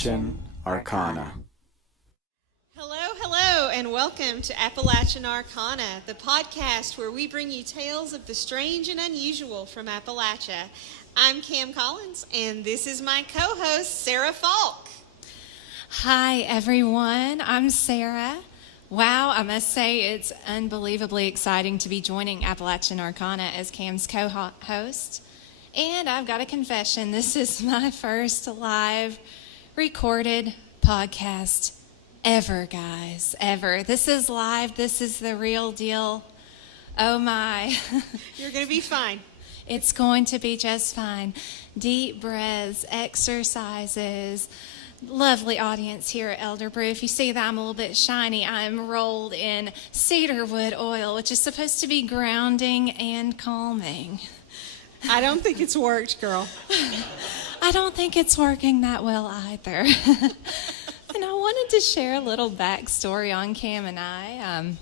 Appalachian Arcana. Hello, and welcome to Appalachian Arcana, the podcast where we bring you tales of the strange and unusual from Appalachia. I'm Cam Collins, and this is my co-host, Sarah Faulk. Hi, everyone. I'm Sarah. Wow, I must say it's unbelievably exciting to be joining Appalachian Arcana as Cam's co-host. And I've got a confession. This is my first live recorded podcast ever, guys, ever. This is live. This is the real deal. Oh, my. You're going to be fine. It's going to be just fine. Deep breaths, exercises. Lovely audience here at Elder Brew. If you see that I'm a little bit shiny, I'm rolled in cedarwood oil, which is supposed to be grounding and calming. I don't think it's worked, girl. I don't think it's working that well either. And I wanted to share a little backstory on Cam and I.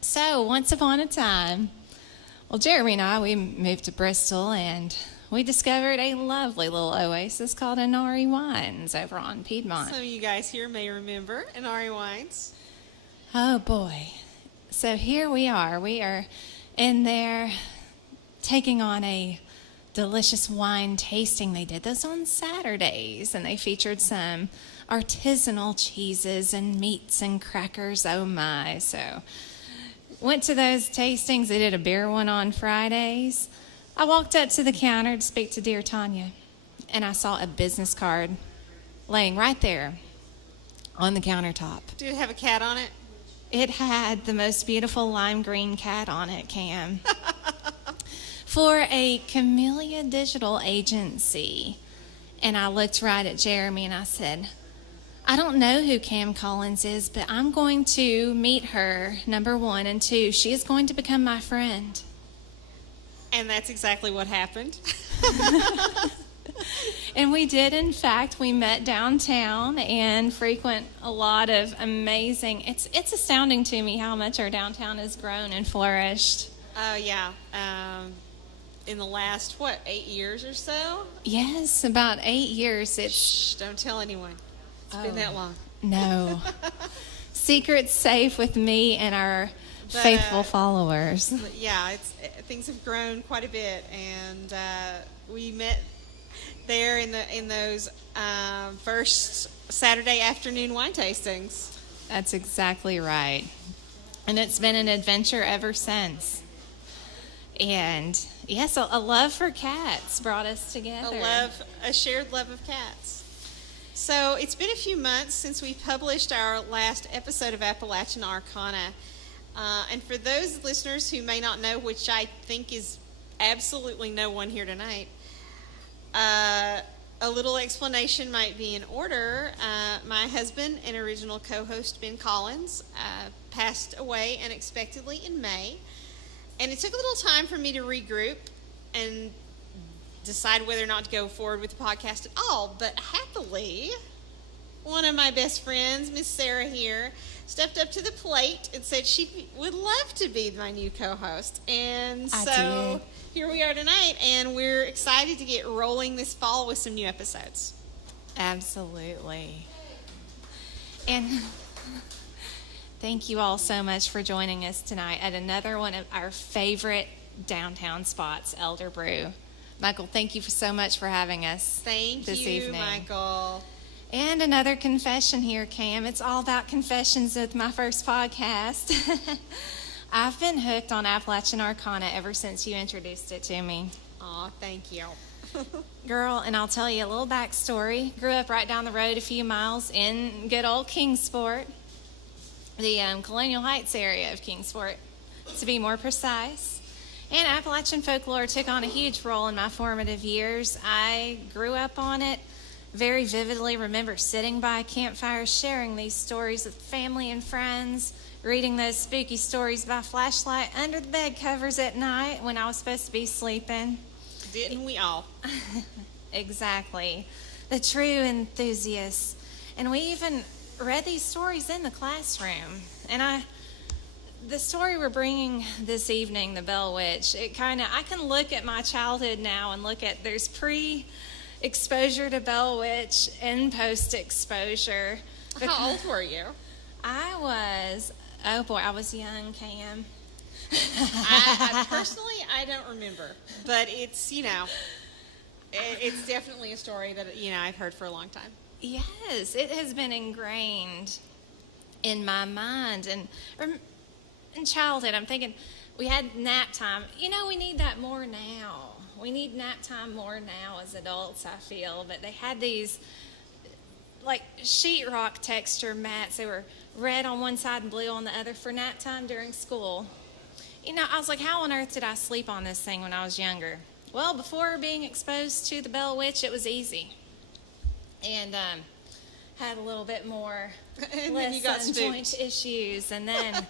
So once upon a time, Jeremy and I, we moved to Bristol and we discovered a lovely little oasis called Inari Wines over on Piedmont. Some of you guys here may remember Inari Wines. Oh, boy. So here we are. We are in there taking on a delicious wine tasting. They did those on Saturdays, and they featured some artisanal cheeses and meats and crackers. Oh, my. So went to those tastings. They did a beer one on Fridays. I walked up to the counter to speak to dear Tanya, and I saw a business card laying right there on the countertop. Did it have a cat on it? It had the most beautiful lime green cat on it, Cam. For a Camellia Digital agency. And I looked right at Jeremy and I said, I don't know who Cam Collins is, but I'm going to meet her, number one, and two, she is going to become my friend. And that's exactly what happened. And we did, in fact. We met downtown and frequent a lot of amazing, it's astounding to me how much our downtown has grown and flourished. Oh, yeah. In the last, 8 years or so? Yes, about 8 years. Shh, don't tell anyone. It's been that long. No. Secret's safe with me and our faithful followers. Yeah, things have grown quite a bit, and we met there in those first Saturday afternoon wine tastings. That's exactly right. And it's been an adventure ever since. And yes, a love for cats brought us together. A shared love of cats. So it's been a few months since we published our last episode of Appalachian Arcana. And for those listeners who may not know, which I think is absolutely no one here tonight, a little explanation might be in order. My husband and original co-host, Ben Collins, passed away unexpectedly in May. And it took a little time for me to regroup and decide whether or not to go forward with the podcast at all. But happily, one of my best friends, Miss Sarah here, stepped up to the plate and said she would love to be my new co-host. And so here we are tonight, and we're excited to get rolling this fall with some new episodes. Absolutely. And thank you all so much for joining us tonight at another one of our favorite downtown spots, Elder Brew. Michael, thank you so much for having us this evening. Michael. And another confession here, Cam. It's all about confessions with my first podcast. I've been hooked on Appalachian Arcana ever since you introduced it to me. Aw, thank you. Girl, and I'll tell you a little backstory. Grew up right down the road a few miles in good old Kingsport, the Colonial Heights area of Kingsport, to be more precise. And Appalachian folklore took on a huge role in my formative years. I grew up on it, very vividly remember sitting by a campfire, sharing these stories with family and friends, reading those spooky stories by flashlight under the bed covers at night when I was supposed to be sleeping. Didn't we all? Exactly. The true enthusiasts. And we even read these stories in the classroom. And the story we're bringing this evening, The Bell Witch, I can look at my childhood now and look at, there's exposure to Bell Witch and post-exposure. How old were you? I was, oh boy, I was young, Cam. I personally, I don't remember, but it's, it's definitely a story that, I've heard for a long time. Yes, it has been ingrained in my mind. And in childhood, I'm thinking, we had nap time. We need that more now. We need nap time more now as adults, I feel. But they had these, like, sheetrock texture mats. They were red on one side and blue on the other for nap time during school. I was like, how on earth did I sleep on this thing when I was younger? Well, before being exposed to the Bell Witch, it was easy. And had a little bit more less joint issues. And then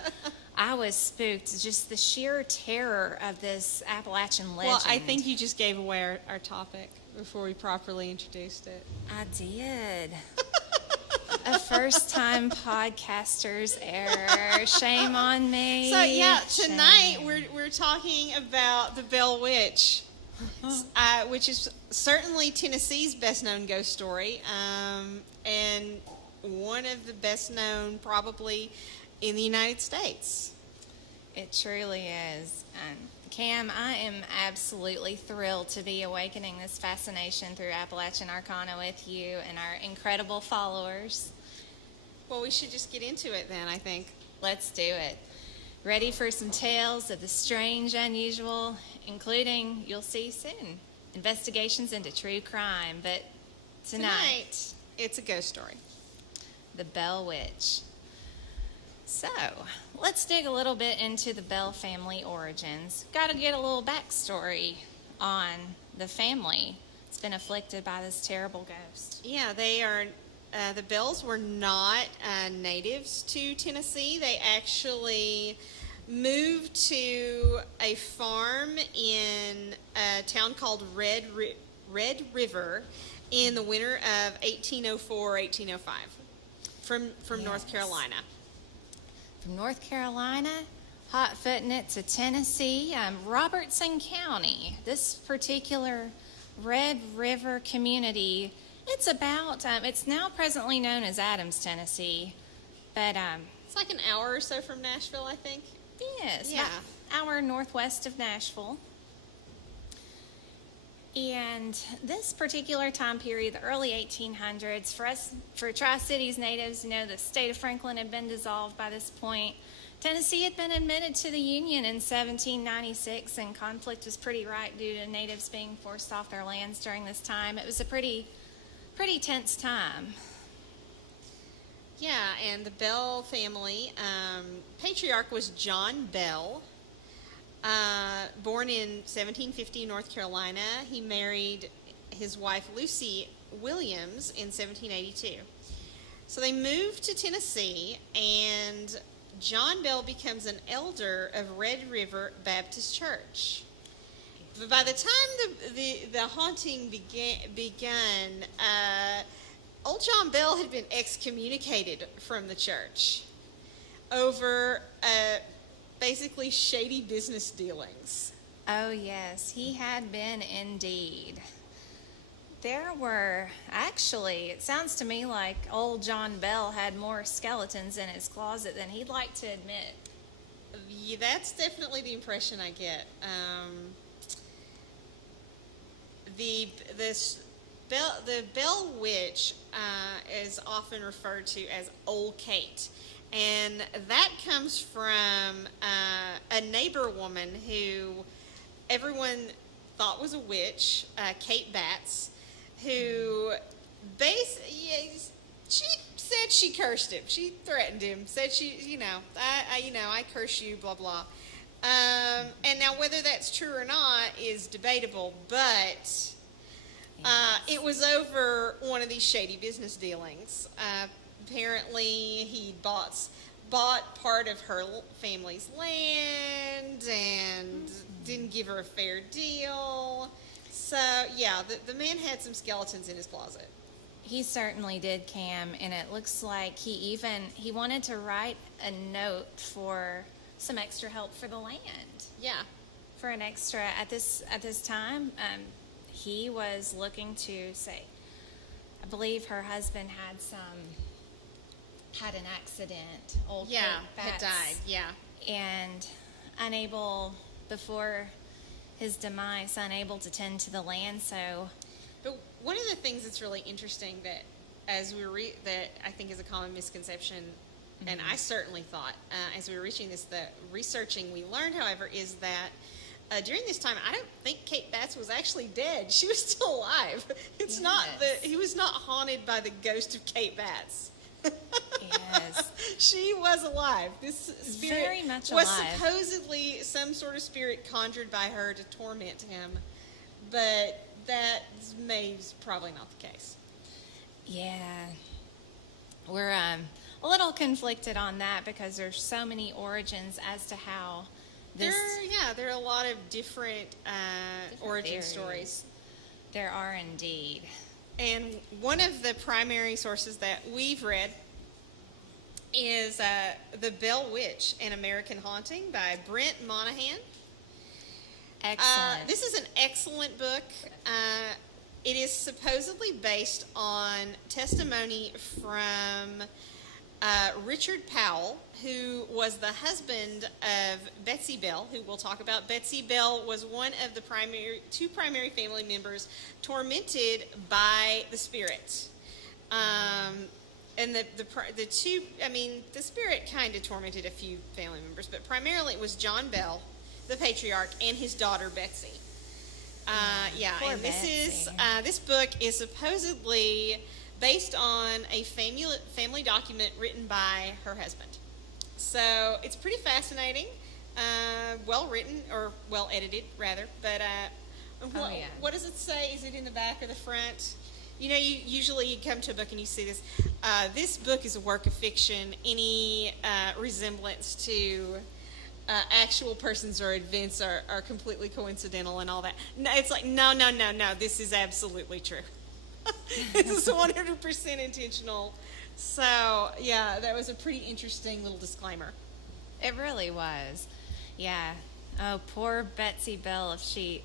I was spooked. Just the sheer terror of this Appalachian legend. Well, I think you just gave away our topic before we properly introduced it. I did. A first-time podcaster's error. Shame on me. So, tonight we're talking about the Bell Witch. Which is certainly Tennessee's best-known ghost story, and one of the best-known probably in the United States. It truly is. Cam, I am absolutely thrilled to be awakening this fascination through Appalachian Arcana with you and our incredible followers. Well, we should just get into it then, I think. Let's do it. Ready for some tales of the strange, unusual, including, you'll see soon, investigations into true crime. But tonight it's a ghost story. The Bell Witch. So, let's dig a little bit into the Bell family origins. Got to get a little backstory on the family. It's been afflicted by this terrible ghost. Yeah, they are... the Bells were not natives to Tennessee. They actually moved to a farm in a town called Red River in the winter of 1804-1805 from North Carolina. From North Carolina, hot-footing it to Tennessee, Robertson County. This particular Red River community, it's now presently known as Adams, Tennessee, but it's like an hour or so from Nashville, I think. Yes, about an hour northwest of Nashville. And this particular time period, the early 1800s, for Tri-Cities natives, the state of Franklin had been dissolved by this point. Tennessee had been admitted to the Union in 1796, and conflict was pretty ripe due to natives being forced off their lands during this time. It was a pretty tense time. Yeah, and the Bell family, patriarch was John Bell, born in 1750 in North Carolina. He married his wife Lucy Williams in 1782. So they moved to Tennessee, and John Bell becomes an elder of Red River Baptist Church. But by the time the haunting began, old John Bell had been excommunicated from the church over basically shady business dealings. Oh, yes, he had been indeed. There were, actually, it sounds to me like old John Bell had more skeletons in his closet than he'd like to admit. Yeah, that's definitely the impression I get. The Bell Witch is often referred to as Old Kate, and that comes from a neighbor woman who everyone thought was a witch, Kate Batts, who she said she cursed him. She threatened him. Said I curse you, blah blah. And now whether that's true or not is debatable, but it was over one of these shady business dealings. Apparently, he bought part of her family's land and didn't give her a fair deal. So, yeah, the man had some skeletons in his closet. He certainly did, Cam, and it looks like he wanted to write a note for some extra help for the land. Yeah. For an extra, at this time, he was looking to say, I believe her husband had an accident. Old Yeah, Kate had Batts, died. Yeah. and unable, before his demise, unable to tend to the land. So, But one of the things that's really interesting that that I think is a common misconception, and I certainly thought as we were reaching this, the researching we learned, however, is that during this time, I don't think Kate Batts was actually dead. She was still alive. It's not that he was not haunted by the ghost of Kate Batts. yes, She was alive. This spirit very much was alive. supposedly some sort of spirit conjured by her to torment him, but that is probably not the case. Yeah. We're a little conflicted on that because there's so many origins as to how this... There are a lot of different origin theories. stories. There are indeed. And one of the primary sources that we've read is The Bell Witch, An American Haunting by Brent Monahan. Excellent. This is an excellent book. It is supposedly based on testimony from Richard Powell, who was the husband of Betsy Bell, who we'll talk about. Betsy Bell was one of the two primary family members tormented by the spirit. And the two, the spirit kind of tormented a few family members, but primarily it was John Bell, the patriarch, and his daughter Betsy. Poor And Betsy. this book is supposedly based on a family document written by her husband. So it's pretty fascinating, well written, or well edited rather. But what does it say? Is it in the back or the front? You usually you come to a book and you see this. This book is a work of fiction. Any resemblance to actual persons or events are completely coincidental and all that. No, it's like, no, this is absolutely true. This is 100% intentional. So, yeah, that was a pretty interesting little disclaimer. It really was. Yeah. Oh, poor Betsy Bell. If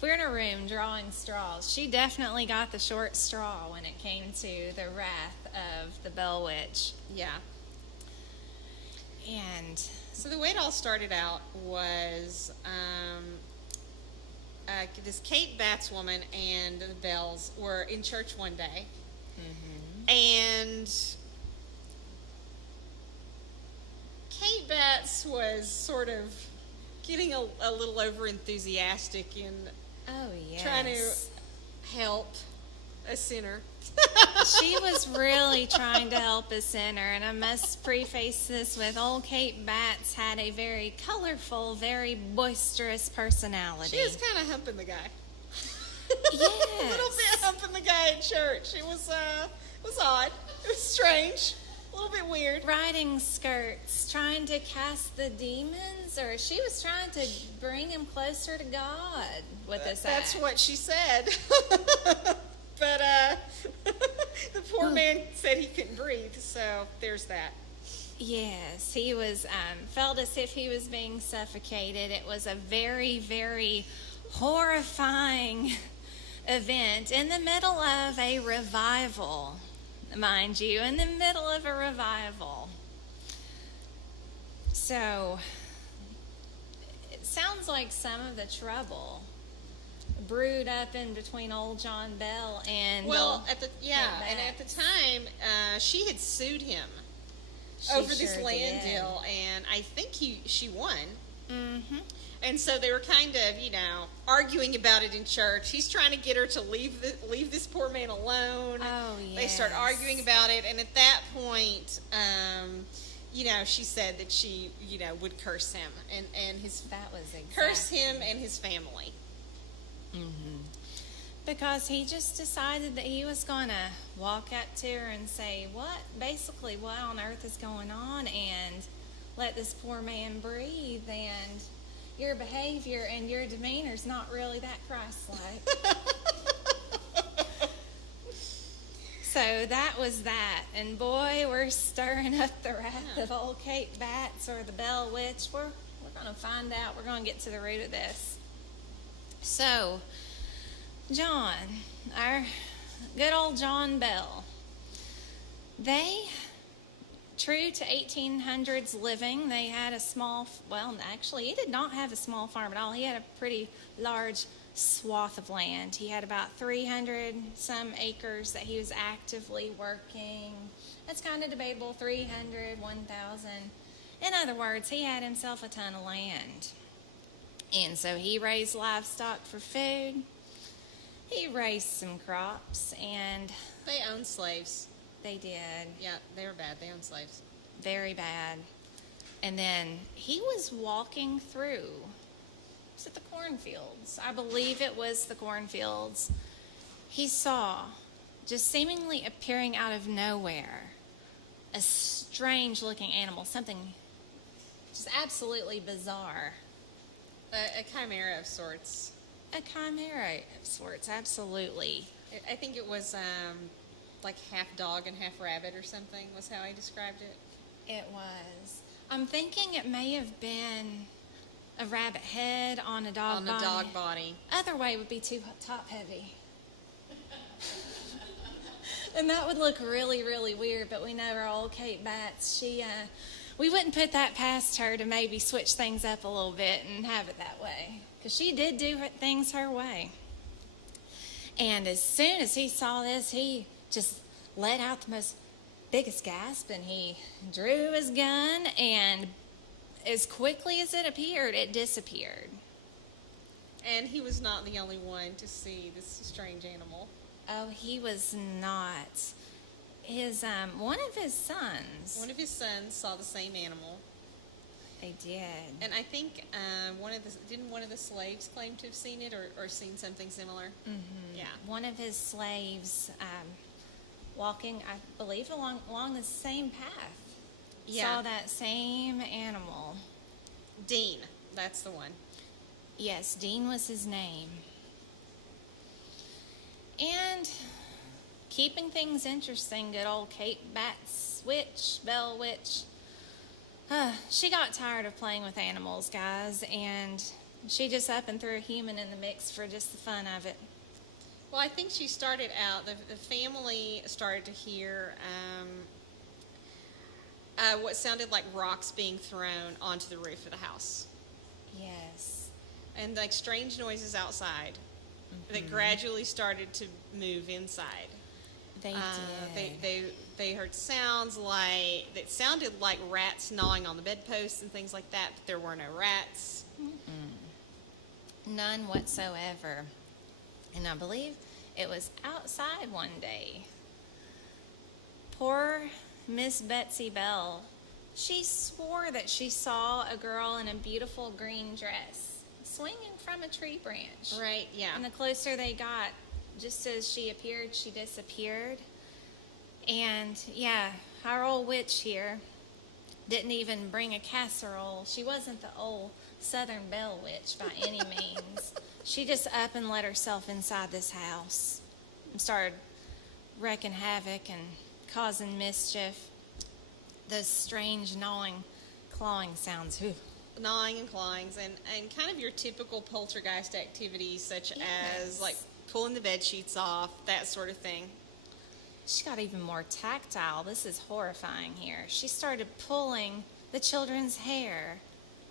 we're in a room drawing straws, she definitely got the short straw when it came to the wrath of the Bell Witch. Yeah. And so the way it all started out was this Kate Batts woman and the Bells were in church one day. And Kate Batts was sort of getting a little over enthusiastic in trying to help a sinner. She was really trying to help a sinner, and I must preface this with old Kate Batts had a very colorful, very boisterous personality. She was kind of humping the guy. Yes. A little bit humping the guy at church. It was odd. It was strange. A little bit weird. Riding skirts, trying to cast the demons, or she was trying to bring him closer to God with this That's act. what she said. But the poor man said he couldn't breathe, so there's that. Yes, he was felt as if he was being suffocated. It was a very, very horrifying event in the middle of a revival, mind you, in the middle of a revival. So it sounds like some of the trouble brewed up in between old John Bell and at the time she had sued him over this land deal, and I think she won. Mm-hmm. And so they were kind of, arguing about it in church. He's trying to get her to leave this poor man alone. Oh, yes. They start arguing about it, and at that point, she said that she, would curse him and his That was exactly. curse him and his family. Mm-hmm. Because he just decided that he was going to walk up to her and say, what on earth is going on, and let this poor man breathe, and your behavior and your demeanor is not really that Christ-like. So that was that. And boy, we're stirring up the wrath of old Kate Batts or the Bell Witch. We're going to find out. We're going to get to the root of this. So John, our good old John Bell. They, true to 1800s living, they had a small, well, actually, he did not have a small farm at all. He had a pretty large swath of land. He had about 300 some acres that he was actively working. That's kind of debatable, 300, 1,000. In other words, he had himself a ton of land. And so he raised livestock for food. He raised some crops, and They owned slaves. they did. Yeah, they were bad. They owned slaves. Very bad. And then he was walking through, was it the cornfields? I believe it was the cornfields. He saw, just seemingly appearing out of nowhere, a strange looking animal, something just absolutely bizarre. A chimera of sorts. A chimera of sorts, absolutely. I think it was like half dog and half rabbit or something was how I described it. It was. I'm thinking it may have been a rabbit head on a dog body. On a dog body. Other way would be too top heavy. And that would look really, really weird, but we know our old Kate Batts, we wouldn't put that past her to maybe switch things up a little bit and have it that way. Because she did do things her way. And as soon as he saw this, he just let out the most biggest gasp, and he drew his gun, and as quickly as it appeared, it disappeared. And he was not the only one to see this strange animal. Oh, he was not. His one of his sons. One of his sons saw the same animal. They did. And I think didn't one of the slaves claim to have seen it or seen something similar? Mm-hmm. Yeah. One of his slaves walking, I believe, along the same path. Yeah. Saw that same animal. Dean, that's the one. Yes, Dean was his name. And keeping things interesting, good old Kate Batts Bell Witch. She got tired of playing with animals, guys, and she just up and threw a human in the mix for just the fun of it. Well, I think she started out, the family started to hear what sounded like rocks being thrown onto the roof of the house. Yes. And like strange noises outside that gradually started to move inside. They did. They heard sounds that sounded like rats gnawing on the bedposts and things like that, but there were no rats. None whatsoever. And I believe it was outside one day. Poor Miss Betsy Bell, she swore that she saw a girl in a beautiful green dress swinging from a tree branch. Right, yeah. And the closer they got, just as she appeared, she disappeared. And yeah, our old witch here didn't even bring a casserole. She wasn't the old Southern Belle Witch by any means. She just up and let herself inside this house and started wreaking havoc and causing mischief. Those strange gnawing, clawing sounds. Whew. Gnawing and clawing and kind of your typical poltergeist activities such as like pulling the bed sheets off, that sort of thing. She got even more tactile. This is horrifying here. She started pulling the children's hair,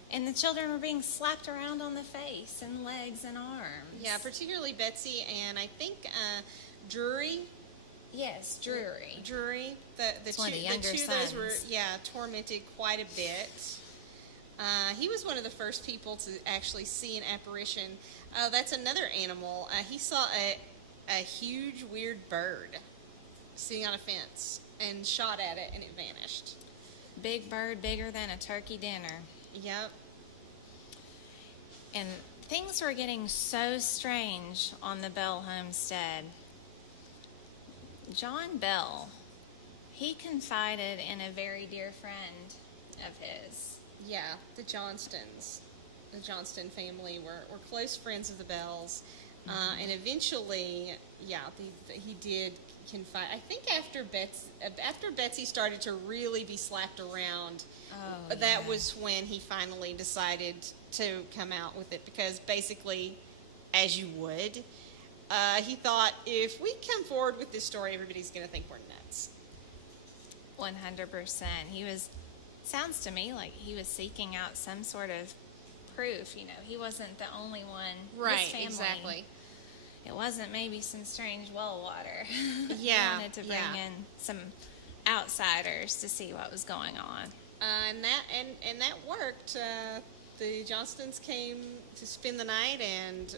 and the children were being slapped around on the face and legs and arms. Yeah, particularly Betsy and I think Drury. Yes, Drury. Drury. The two of those were tormented quite a bit. He was one of the first people to actually see an apparition. Oh, that's another animal. He saw a huge, weird bird sitting on a fence and shot at it, and it vanished. Big bird, bigger than a turkey dinner. Yep. And things were getting so strange on the Bell homestead. John Bell, he confided in a very dear friend of his. Yeah, the Johnstons. The Johnston family were close friends of the Bells. And eventually, he did confide. I think after Betsy started to really be slapped around, that was when he finally decided to come out with it. Because basically, as you would, he thought, if we come forward with this story, everybody's going to think we're nuts. 100%. Sounds to me like he was seeking out some sort of proof. He wasn't the only one. Right, His family, exactly. It wasn't maybe some strange well water. Yeah, He wanted to bring in some outsiders to see what was going on. And that worked. The Johnstons came to spend the night, and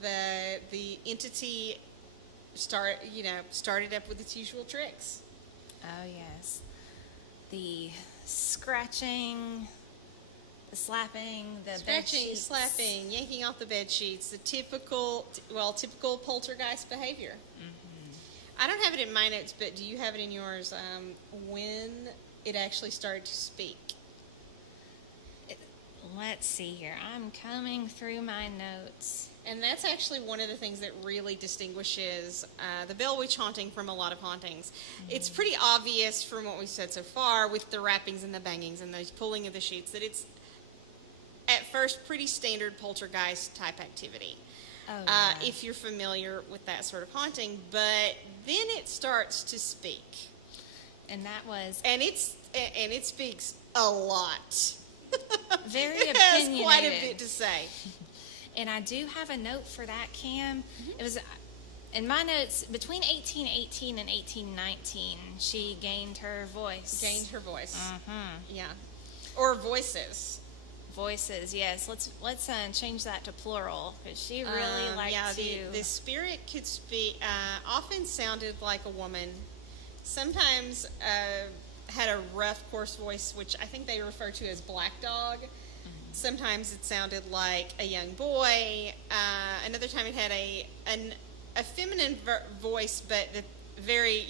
the entity started up with its usual tricks. Oh, yes. The scratching, the slapping, the Scratching, bedsheets. slapping, yanking off the bed sheets, the typical poltergeist behavior. I don't have it in my notes, but do you have it in yours? When it actually started to speak? Let's see here. I'm coming through my notes. And that's actually one of the things that really distinguishes the Bell Witch haunting from a lot of hauntings. It's pretty obvious from what we've said so far with the rappings and the bangings and the pulling of the sheets that it's, at first, pretty standard poltergeist type activity. Oh, yeah. If you're familiar with that sort of haunting. But then it starts to speak. And that was And it speaks a lot. very It opinionated. has quite a bit to say. And I do have a note for that, Cam. It was in my notes between 1818 and 1819. She gained her voice. Gained her voice. Mm-hmm. Yeah. Or voices. Voices, yes. Let's change that to plural because she really liked to. The spirit could speak. Often sounded like a woman. Sometimes had a rough, coarse voice, which I think they refer to as black dog. Sometimes it sounded like a young boy. Another time it had a feminine voice, but very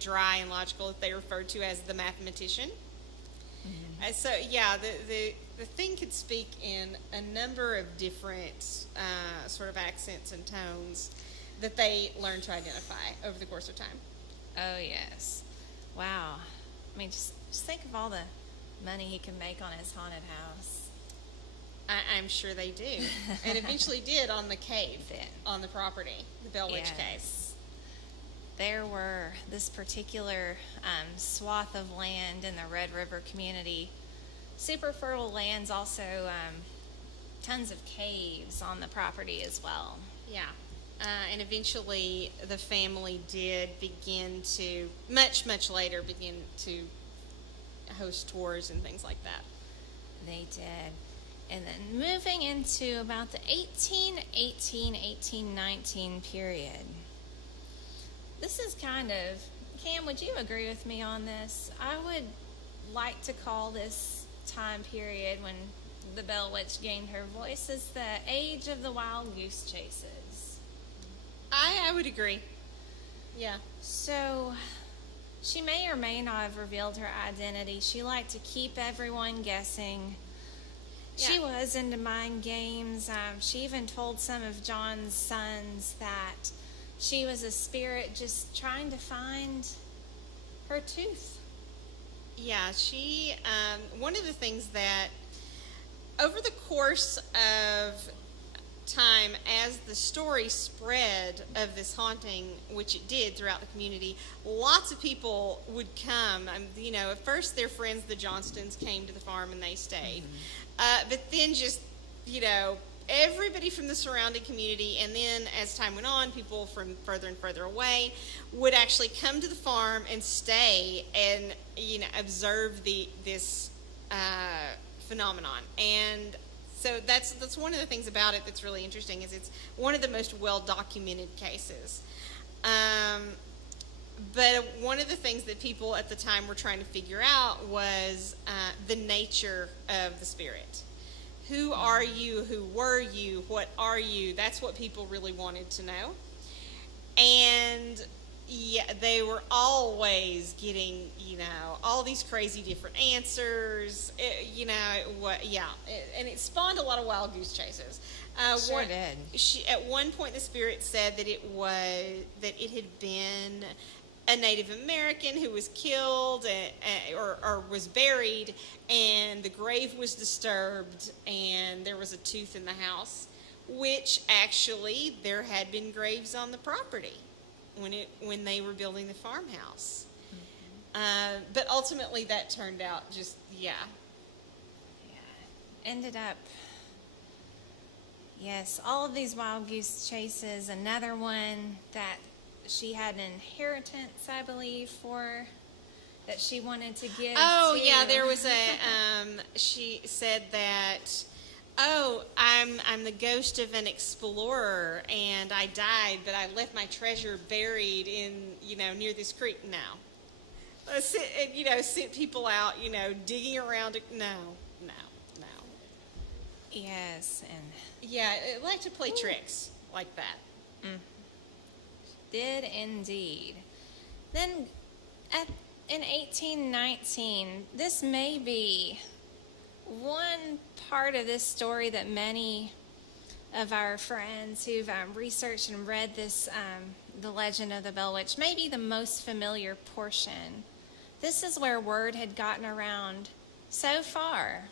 dry and logical, that they referred to as the mathematician. So yeah, the thing could speak in a number of different sort of accents and tones that they learned to identify over the course of time. Oh yes, wow. I mean, just think of all the money he can make on his haunted house. I'm sure they do, and eventually did on the cave, on the property, the Bell Witch Cave. There were this particular swath of land in the Red River community, super fertile lands, also tons of caves on the property as well. Yeah, and eventually the family did begin to, much later, begin to host tours and things like that. They did. And then moving into about the 1818, 1819 period. This is kind of, Cam, would you agree with me on this? I would like to call this time period when the Bell Witch gained her voice as the age of the wild goose chases. I would agree. Yeah. So she may or may not have revealed her identity. She liked to keep everyone guessing. She was into mind games. She even told some of John's sons that she was a spirit just trying to find her tooth. Yeah, she, one of the things that over the course of time, as the story spread of this haunting, which it did throughout the community, lots of people would come. At first their friends, the Johnstons, came to the farm and they stayed. But then just, everybody from the surrounding community, and then as time went on, people from further and further away would actually come to the farm and stay and, observe this phenomenon. And so that's one of the things about it that's really interesting, is it's one of the most well-documented cases. But one of the things that people at the time were trying to figure out was the nature of the spirit. Who are you? Who were you? What are you? That's what people really wanted to know. And they were always getting, all these crazy different answers. And it spawned a lot of wild goose chases. Sure did. At one point, the spirit said that it had been a Native American who was killed or was buried, and the grave was disturbed, and there was a tooth in the house, which actually there had been graves on the property when they were building the farmhouse. But ultimately that turned out just, ended up, yes, all of these wild goose chases. Another one that she had an inheritance, I believe, for that she wanted to give. Oh, to. yeah, there was she said that, I'm the ghost of an explorer, and I died, but I left my treasure buried in, near this creek now. Sent people out, digging around it. No. Yes, and Yeah, it like to play tricks like that. did indeed. Then in 1819, this may be one part of this story that many of our friends who've researched and read this, the legend of the Bell Witch, may be the most familiar portion. This is where word had gotten around so far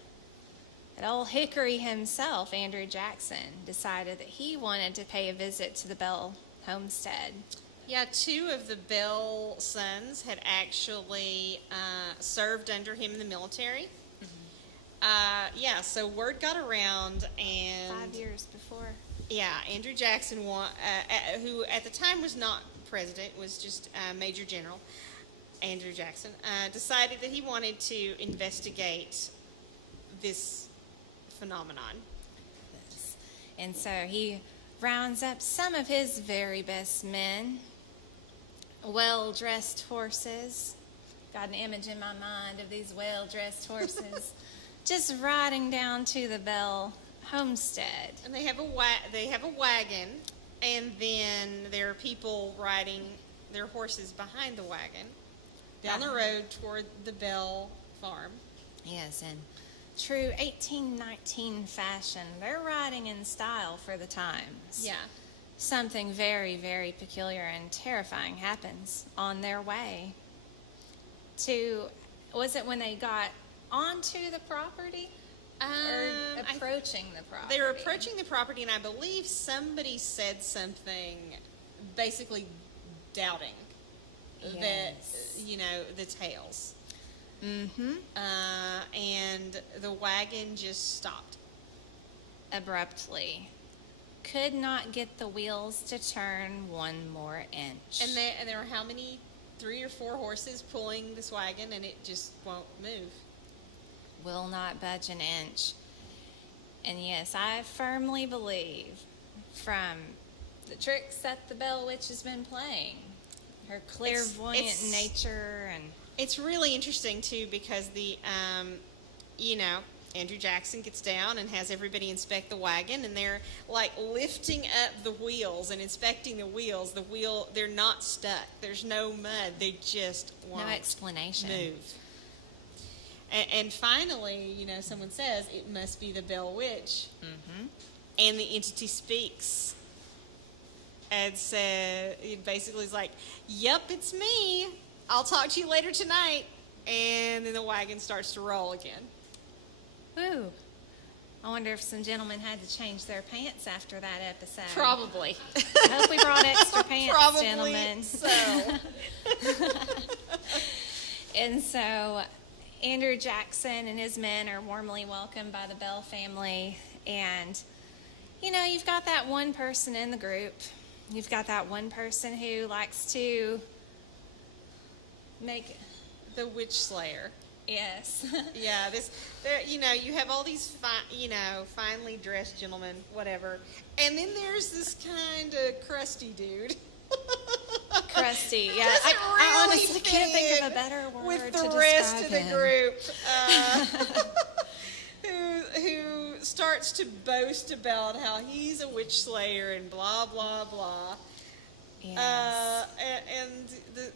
that old Hickory himself, Andrew Jackson, decided that he wanted to pay a visit to the Bell homestead. Yeah, 2 of the Bell sons had actually served under him in the military. So word got around, and 5 years before. Yeah, Andrew Jackson, who at the time was not president, was just Major General Andrew Jackson, decided that he wanted to investigate this phenomenon. And so he rounds up some of his very best men, well-dressed horses. Got an image in my mind of these well-dressed horses just riding down to the Bell homestead. And they have a wagon, and then there are people riding their horses behind the wagon down the road toward the Bell farm. Yes, in true 1819 fashion, they're riding in style for the times. Yeah. Something very, very peculiar and terrifying happens on their way to, was it when they got onto the property? Or approaching the property? They were approaching the property, and I believe somebody said something basically doubting that, the tales. Mm-hmm. And the wagon just stopped. Abruptly. Could not get the wheels to turn one more inch. And there were how many? 3 or 4 horses pulling this wagon, and it just won't move. Will not budge an inch. And yes, I firmly believe from the tricks that the Bell Witch has been playing, her clairvoyant nature, and it's really interesting too, because the Andrew Jackson gets down and has everybody inspect the wagon, and they're like lifting up the wheels and inspecting the wheels. They're not stuck. There's no mud. They just won't no explanation. move. And finally, someone says it must be the Bell Witch. Mm-hmm. And the entity speaks and said, it basically is like, "Yep, it's me. I'll talk to you later tonight." And then the wagon starts to roll again. Ooh. I wonder if some gentlemen had to change their pants after that episode. Probably. I hope we brought extra pants, Probably gentlemen. So. And so Andrew Jackson and his men are warmly welcomed by the Bell family. And, you've got that one person in the group. You've got that one person who likes to make... The witch slayer. Yes. Yeah, you have all these, finely dressed gentlemen, whatever. And then there's this kind of crusty dude. Crusty, yeah. Doesn't I really honestly can't think fit of a better word with to the rest of describe the him. group. Who starts to boast about how he's a witch slayer and blah, blah, blah. Yes. And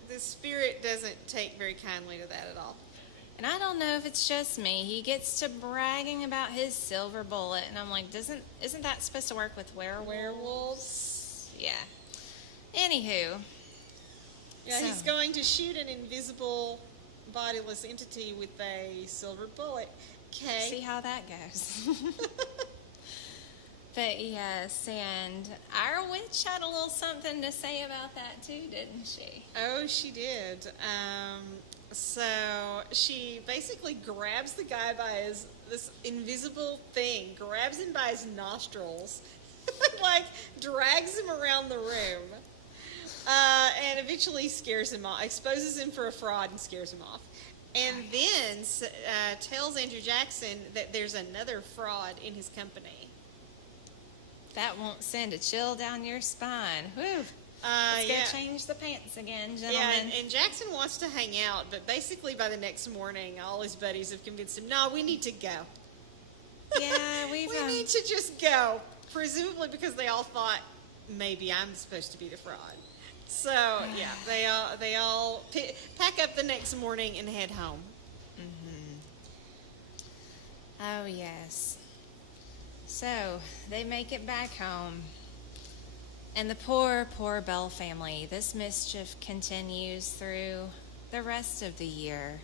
the spirit doesn't take very kindly to that at all. And I don't know if it's just me. He gets to bragging about his silver bullet, and I'm like, isn't that supposed to work with werewolves? Yeah. Anywho. Yeah, so. He's going to shoot an invisible, bodiless entity with a silver bullet. Okay. See how that goes. But yes, and our witch had a little something to say about that too, didn't she? Oh, she did. So she basically grabs the guy by this invisible thing, grabs him by his nostrils, like drags him around the room, and eventually scares him off, exposes him for a fraud and scares him off. And then tells Andrew Jackson that there's another fraud in his company. That won't send a chill down your spine. Whew. Let's go change the pants again, gentlemen. Yeah, and Jackson wants to hang out, but basically by the next morning, all his buddies have convinced him, no, we need to go. Yeah, we need to just go. Presumably because they all thought, maybe I'm supposed to be the fraud. So, yeah, they all pack up the next morning and head home. Oh, yes. So, they make it back home. And the poor, poor Bell family, this mischief continues through the rest of the year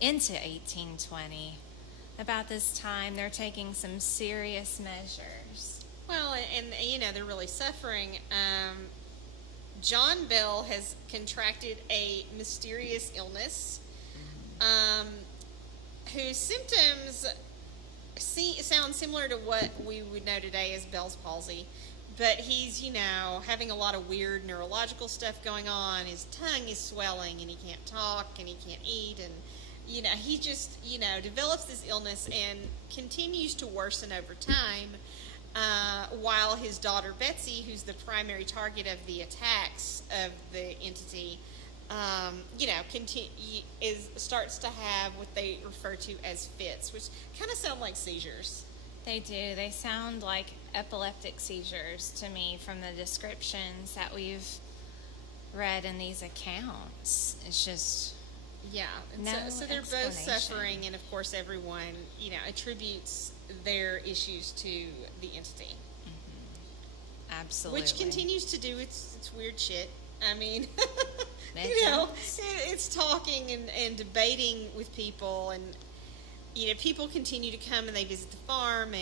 into 1820. About this time, they're taking some serious measures. Well, and they're really suffering. John Bell has contracted a mysterious illness whose symptoms sound similar to what we would know today as Bell's palsy, but he's, having a lot of weird neurological stuff going on. His tongue is swelling, and he can't talk, and he can't eat, and, he just, develops this illness and continues to worsen over time, while his daughter Betsy, who's the primary target of the attacks of the entity, starts to have what they refer to as fits, which kind of sound like seizures. They do. They sound like epileptic seizures to me from the descriptions that we've read in these accounts. It's just so they're both suffering, and of course everyone attributes their issues to the entity. Absolutely. Which continues to do its weird shit. I mean, it's talking and debating with people, and people continue to come and they visit the farm,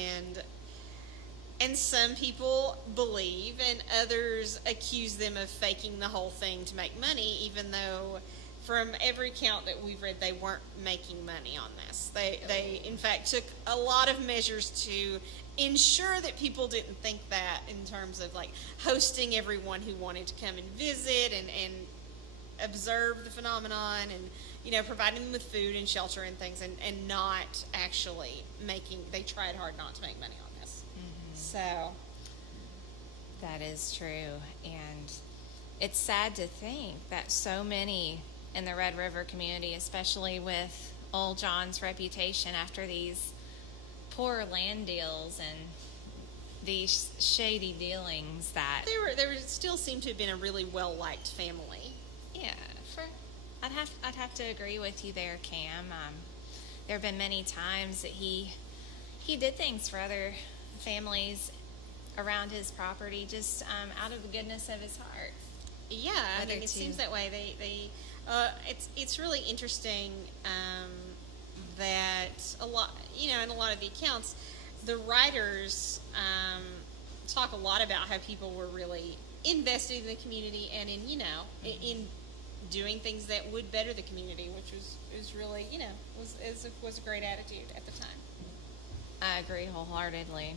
and some people believe and others accuse them of faking the whole thing to make money, even though from every count that we've read, they weren't making money on this. They in fact took a lot of measures to ensure that people didn't think that, in terms of like hosting everyone who wanted to come and visit and observe the phenomenon, and providing them with food and shelter and things, and not actually they tried hard not to make money on this. So that is true, and it's sad to think that so many in the Red River community, especially with Old John's reputation after these poor land deals and these shady dealings, that they were still seem to have been a really well liked family. Yeah, I'd have to agree with you there, Cam. There have been many times that he did things for other families around his property, just out of the goodness of his heart. Yeah, I mean, it seems that way. It's really interesting that a lot, in a lot of the accounts, the writers talk a lot about how people were really invested in the community and in doing things that would better the community, which was really was a great attitude at the time. I agree wholeheartedly.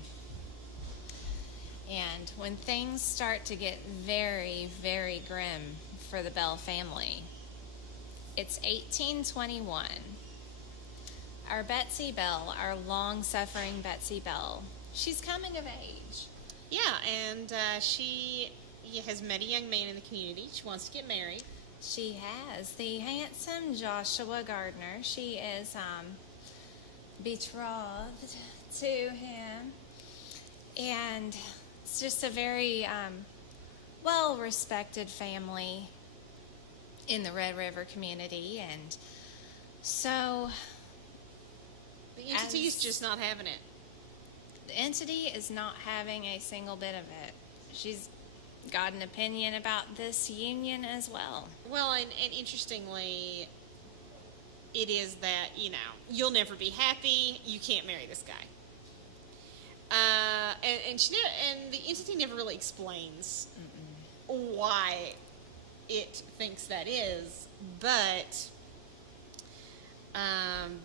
And when things start to get very, very grim for the Bell family, it's 1821. Our Betsy Bell, our long-suffering Betsy Bell, she's coming of age. Yeah, and she has met a young man in the community. She wants to get married. She has. The handsome Joshua Gardner. She is betrothed to him. And it's just a very well-respected family in the Red River community. And so the entity is just not having it. The entity is not having a single bit of it. She's got an opinion about this union as well. Well, and interestingly, it is that, you'll never be happy, you can't marry this guy. And and the entity never really explains why it thinks that is, but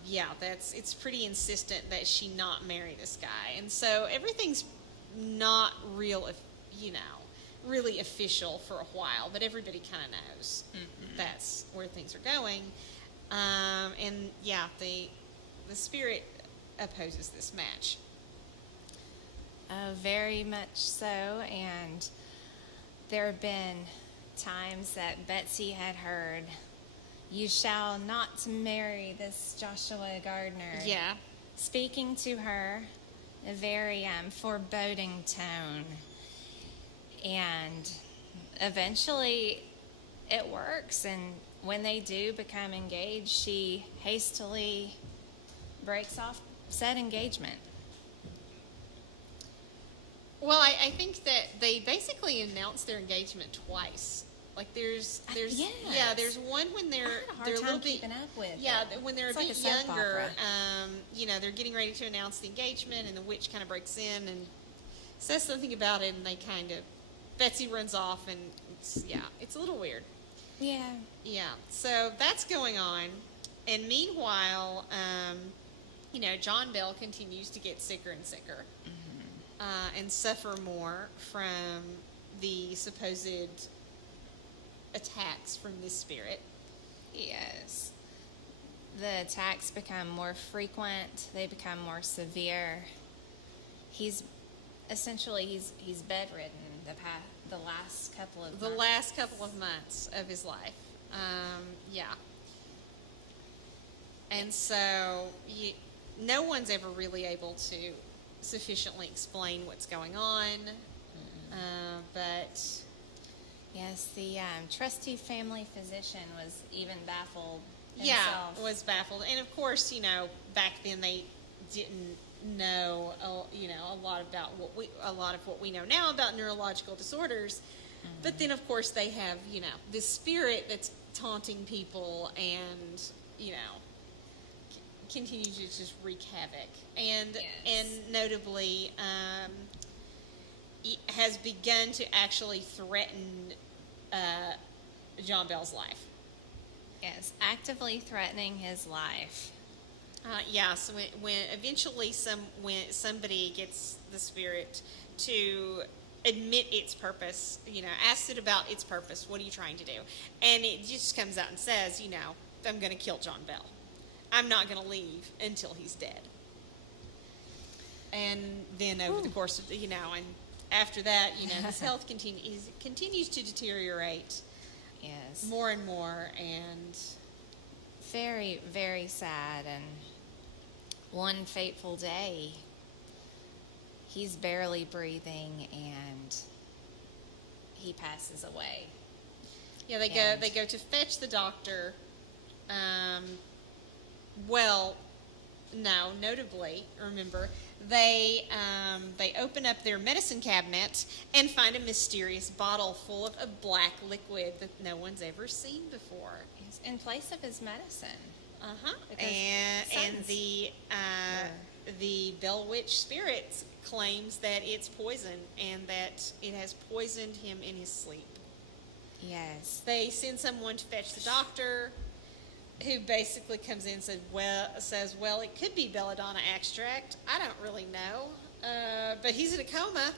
yeah, it's pretty insistent that she not marry this guy, and so everything's not really official for a while, but everybody kind of knows that's where things are going, and yeah, the spirit opposes this match. Oh, very much so. And there have been times that Betsy had heard, "You shall not marry this Joshua Gardner." Yeah. Speaking to her, a very foreboding tone. And eventually it works. And when they do become engaged, she hastily breaks off said engagement. Well, I think that they basically announced their engagement twice. Like there's Yes. yeah, there's one when they're I had a hard they're a time little bit keeping up with yeah it. when they're It's a like bit a soap younger. opera. They're getting ready to announce the engagement, and the witch kind of breaks in and says something about it, and Betsy runs off, and it's a little weird. Yeah. Yeah, so that's going on, and meanwhile, John Bell continues to get sicker and sicker, and suffer more from the supposed attacks from this spirit. Yes. The attacks become more frequent. They become more severe. He's bedridden the last couple of months. Last couple of months of his life. And so no one's ever really able to sufficiently explain what's going on. But Yes, the trusty family physician was even baffled himself. yeah, was baffled. And of course, back then they didn't know, a lot of what we know now about neurological disorders. But then, of course, they have, this spirit that's taunting people and, continue to just wreak havoc. And notably, has begun to actually threaten John Bell's life. Yes, actively threatening his life. So when eventually when somebody gets the spirit to admit its purpose, asks it about its purpose, what are you trying to do? And it just comes out and says, I'm going to kill John Bell. I'm not going to leave until he's dead. And then over the course of, and after that, his health continues to deteriorate. Yes. More and more, and Very, very sad. And one fateful day, he's barely breathing and he passes away. yeah, they go to fetch the doctor. Notably, remember, they open up their medicine cabinet and find a mysterious bottle full of a black liquid that no one's ever seen before. He's in place of his medicine. And the Bell Witch spirit claims that it's poison and that it has poisoned him in his sleep. Yes. They send someone to fetch the doctor, who basically comes in and says, it could be belladonna extract. I don't really know. But he's in a coma.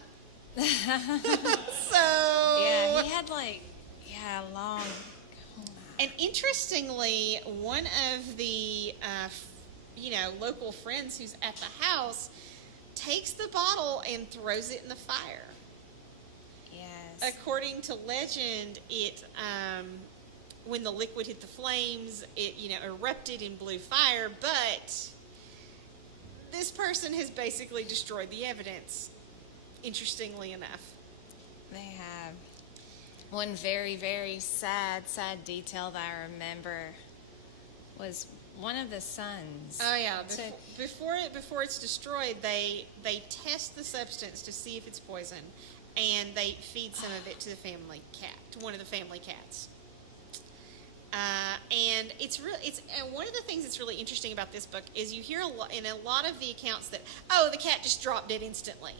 So... Yeah, he had a long coma. And interestingly, one of the, local friends who's at the house takes the bottle and throws it in the fire. Yes. According to legend, when the liquid hit the flames, it, erupted in blue fire, but this person has basically destroyed the evidence, interestingly enough. They have. One very, very sad detail that I remember was one of the sons. Oh yeah, before it's destroyed, they test the substance to see if it's poison, and they feed some of it to the family cat, to one of the family cats. And it's one of the things that's really interesting about this book is you hear in a lot of the accounts that, oh, the cat just dropped dead instantly.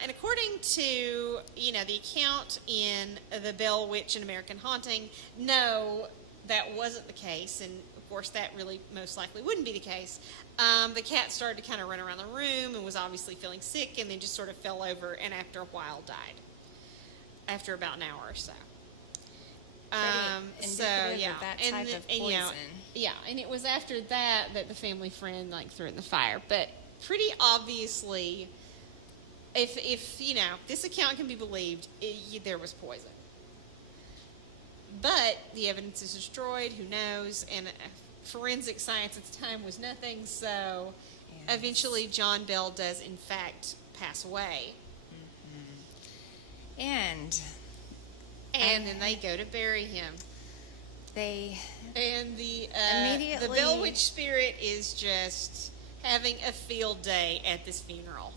And according to, the account in The Bell Witch, An American Haunting, no, that wasn't the case. And, of course, that really most likely wouldn't be the case. The cat started to kind of run around the room and was obviously feeling sick and then just sort of fell over and after a while died. After about an hour or so. So yeah, of that type of poison. And it was after that the family friend threw it in the fire. But pretty obviously, if this account can be believed, there was poison. But the evidence is destroyed. Who knows? And forensic science at the time was nothing. So eventually, John Bell does in fact pass away. And then they go to bury him. The immediately Bell Witch spirit is just having a field day at this funeral.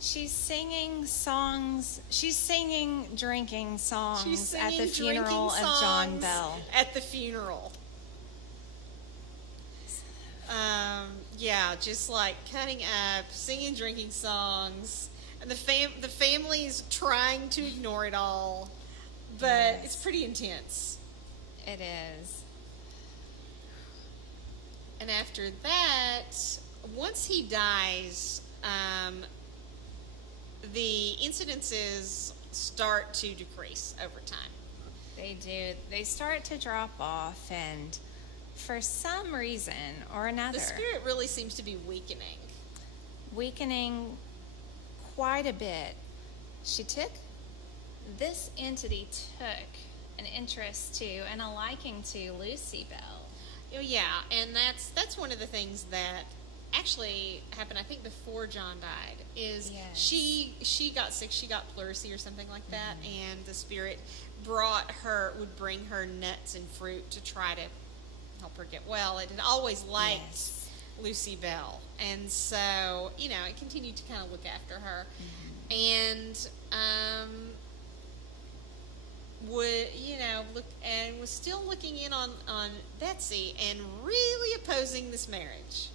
She's singing songs. She's singing drinking songs at the funeral of John Bell. At the funeral. Just like cutting up, singing drinking songs, and the family is trying to ignore it all. But it's pretty intense. It is. And after that, once he dies, the incidences start to decrease over time. They do. They start to drop off, and for some reason or another, the spirit really seems to be weakening quite a bit. This entity took an interest to and a liking to Lucy Bell. Oh, yeah, and that's one of the things that actually happened, I think, before John died, is she got sick, she got pleurisy or something like that, and the spirit would bring her nuts and fruit to try to help her get well. It had always liked Lucy Bell, and so, it continued to kind of look after her. And was still looking in on Betsy and really opposing this marriage.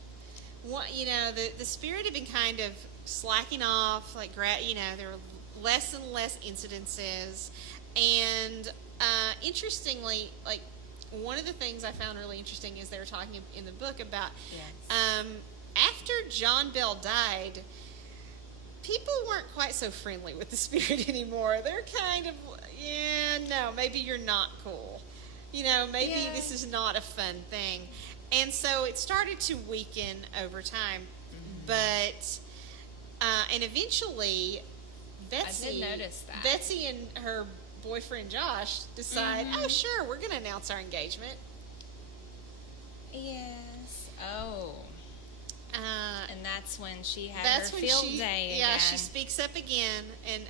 The spirit had been kind of slacking off, there were less and less incidences, and interestingly, one of the things I found really interesting is they were talking in the book about after John Bell died, people weren't quite so friendly with the spirit anymore. They're kind of, maybe you're not cool. Maybe this is not a fun thing. And so it started to weaken over time. But, and eventually, Betsy, I did notice that. Betsy and her boyfriend Josh decide, oh, sure, we're going to announce our engagement. Yes. Oh. And that's when she had That's her when field day again. Yeah, she speaks up again, and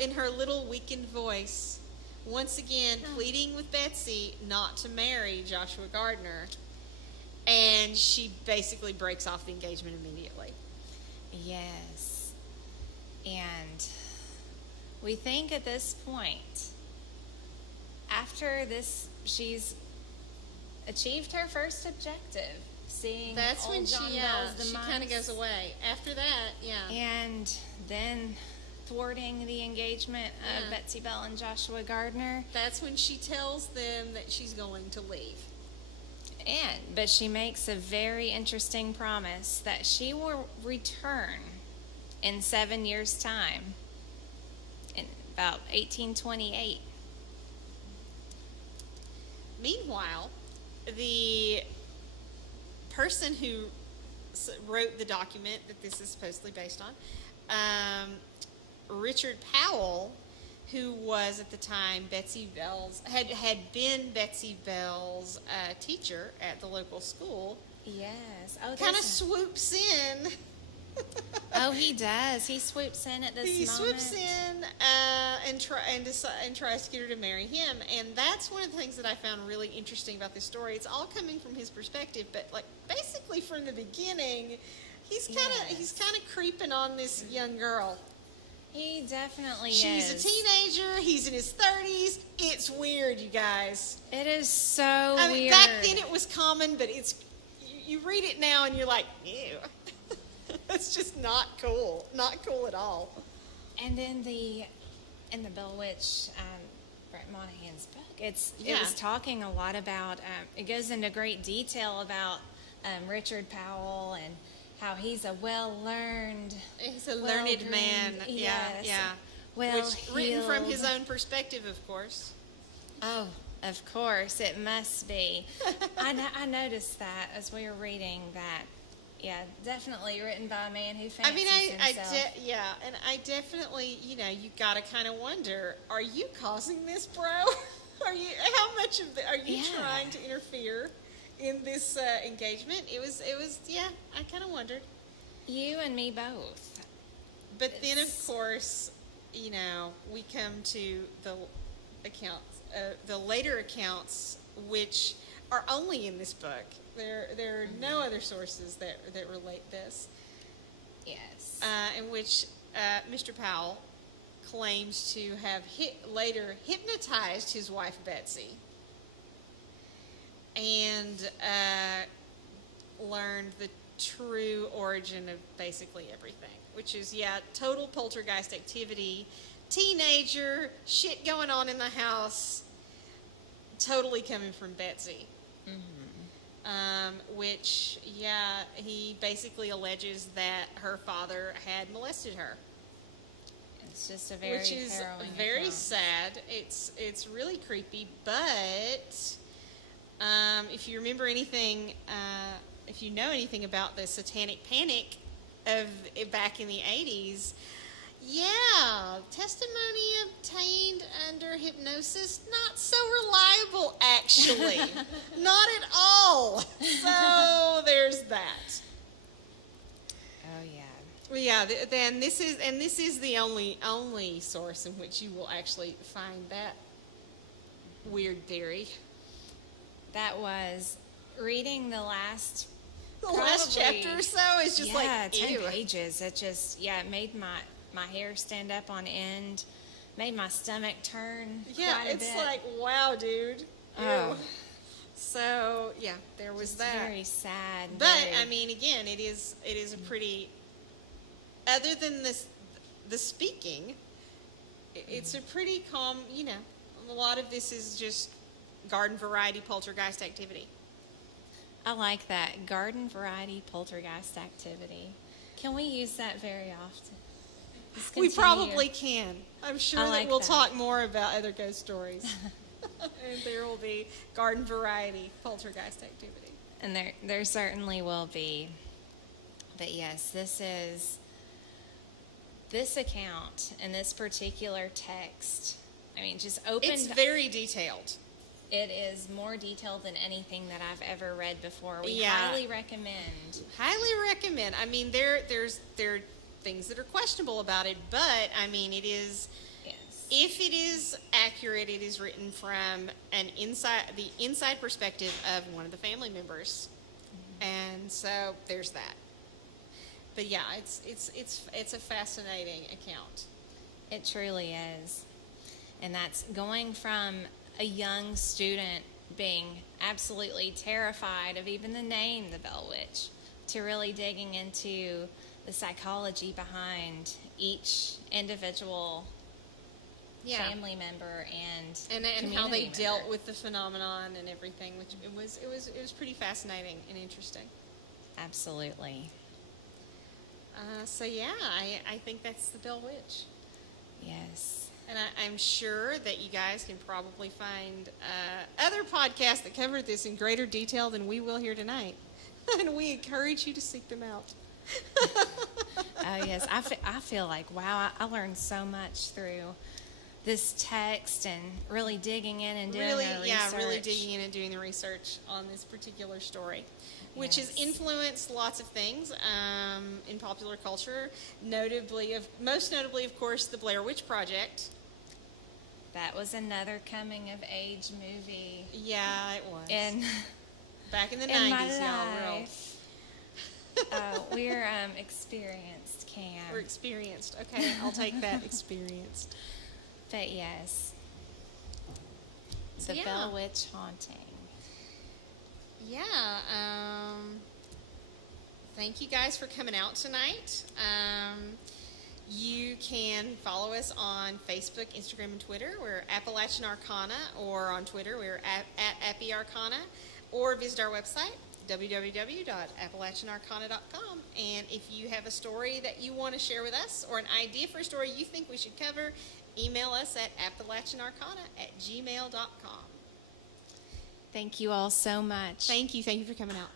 in her little weakened voice, once again pleading with Betsy not to marry Joshua Gardner, and she basically breaks off the engagement immediately. Yes. And we think at this point, after this, she's achieved her first objective. Seeing that's old when John she Bell's kind of goes away. After that, and then thwarting the engagement of Betsy Bell and Joshua Gardner. That's when she tells them that she's going to leave. But she makes a very interesting promise that she will return in 7 years' time, in about 1828. Meanwhile, the person who wrote the document that this is supposedly based on, Richard Powell, who was at the time Betsy Bell's had been Betsy Bell's teacher at the local school. Yes, kind of swoops in. Oh, he does. He swoops in at this moment. He swoops in and tries to get her to marry him, and that's one of the things that I found really interesting about this story. It's all coming from his perspective, but basically from the beginning, he's kind of creeping on this young girl. He definitely She's is. a teenager. He's in his 30s. It's weird, you guys. It is so I mean, weird. back then it was common, but you read it now and you're like, ew. That's just not cool. Not cool at all. And in the Bell Witch, Brett Monahan's book, it Yeah. was talking a lot about. It goes into great detail about Richard Powell and how he's a well-learned. He's a learned man. Yes, Yeah. well-heeled. Written from his own perspective, of course. Oh, of course, it must be. I noticed that as we were reading that. Yeah, definitely written by a man who fancies I mean, himself. and I definitely, you got to kind of wonder: are you causing this, bro? How much of are you Yeah. trying to interfere in this engagement? It was, yeah. I kind of wondered, You and me both. but then of course, we come to the accounts, the later accounts, which are only in this book. There are no other sources that relate this. Yes. In which Mr. Powell claims to have later hypnotized his wife Betsy and learned the true origin of basically everything, which is, total poltergeist activity, teenager, shit going on in the house, totally coming from Betsy. Which, he basically alleges that her father had molested her. It's just a very Which is harrowing very account. sad. It's really creepy, but if you remember anything, if you know anything about the satanic panic of back in the 80s, testimony obtained under hypnosis, not so reliable, actually. Not at all. So there's that. Oh yeah. Well, then this is the only source in which you will actually find that weird theory. That was reading the last. The last chapter or so is just like 10 ew. pages. It just it made my hair stand up on end, made my stomach turn. Yeah, quite a it's bit. like, wow, dude. Ew. Oh. So there was Just that. very sad. But very- I mean, again, it is a pretty. Other than the speaking, it's a pretty calm. A lot of this is just garden variety poltergeist activity. I like that garden variety poltergeist activity. Can we use that very often? Just We continue. probably can. I'm sure I that like we'll that. talk more about other ghost stories. And there will be garden variety poltergeist activity. And there certainly will be. But yes, this account and this particular text, I mean, just opened. It's very detailed. It is more detailed than anything that I've ever read before. We Yeah. highly recommend. Highly recommend. I mean, there are things that are questionable about it, but I mean, it is. Yes. If it is accurate, it is written from the inside perspective of one of the family members, and so there's that. But it's a fascinating account. It truly is. And that's going from a young student being absolutely terrified of even the name, the Bell Witch, to really digging into the psychology behind each individual family member and how they community dealt member. with the phenomenon and everything, which it was pretty fascinating and interesting. Absolutely. I think that's the Bell Witch. Yes. And I'm sure that you guys can probably find other podcasts that cover this in greater detail than we will here tonight. And we encourage you to seek them out. Oh, yes. I feel like, wow, I learned so much through this text and really digging in and doing the research. Really digging in and doing the research on this particular story, which has Yes. influenced lots of things in popular culture, most notably, of course, the Blair Witch Project. That was another coming of age movie. Yeah, it was. And Back in the in my 90s, y'all. life, we're experienced can. Or experienced. Okay, I'll take that, experienced. But yes, So, the yeah. Bell Witch haunting. Yeah. Thank you guys for coming out tonight. You can follow us on Facebook, Instagram, and Twitter. We're Appalachian Arcana, or on Twitter, we're at Appy Arcana, or visit our website, www.appalachianarcana.com. And if you have a story that you want to share with us, or an idea for a story you think we should cover, email us at appalachianarcana@gmail.com. Thank you all so much. Thank you. Thank you for coming out.